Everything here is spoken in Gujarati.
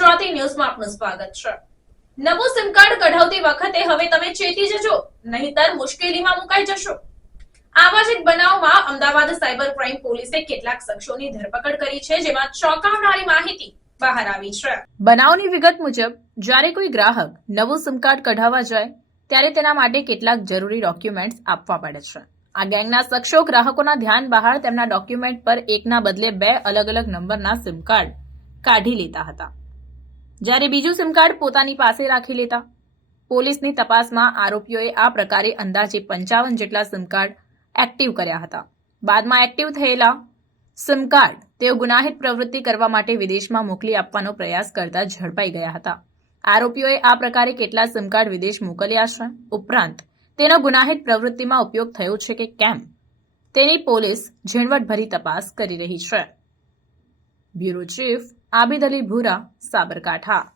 ન્યૂઝમાં આપનું સ્વાગત છે. નવું સિમ કાર્ડ કઢાવતી વખતે હવે તમે ચેતી જજો, નહીતર મુશ્કેલીમાં મુકાઈ જશો. આવા જ એક બનાવમાં અમદાવાદ સાયબર ક્રાઇમ પોલીસે કેટલાક શખ્સોની ધરપકડ કરી છે, જેમાં ચોંકાવનારી માહિતી બહાર આવી છે. બનાવની વિગત મુજબ, જ્યારે કોઈ ગ્રાહક નવું સિમ કાર્ડ કઢાવવા જાય, ત્યારે તેના માટે કેટલાક જરૂરી ડોક્યુમેન્ટ્સ આપવા પડે છે. આ ગેંગના શખ્સો ગ્રાહકોના ધ્યાન બહાર તેમના ડોક્યુમેન્ટ પર એકના બદલે બે અલગ અલગ નંબરના સિમ કાર્ડ કાઢી લેતા હતા. જ્યારે બીજું સિમ કાર્ડ પોતાની પાસે રાખી લેતા. પોલીસની તપાસમાં આરોપીઓએ આ પ્રકારે અંદાજે પંચાવન જેટલા સિમ કાર્ડ એક્ટિવ કર્યા હતા. બાદમાં એક્ટિવ થયેલા સિમ કાર્ડ તેઓ ગુનાહિત પ્રવૃત્તિ કરવા માટે વિદેશમાં મોકલી આપવાનો પ્રયાસ કરતા ઝડપાઈ ગયા હતા. આરોપીઓએ આ પ્રકારે કેટલા સિમ કાર્ડ વિદેશ મોકલ્યા છે? ઉપરાંત, તેનો ગુનાહિત પ્રવૃત્તિમાં ઉપયોગ થયો છે કે કેમ? તેની પોલીસ ઝીણવટભરી તપાસ કરી રહી છે. બ્યુરો ચીફ આબિદ અલી ભૂરા સાબરકાંઠા.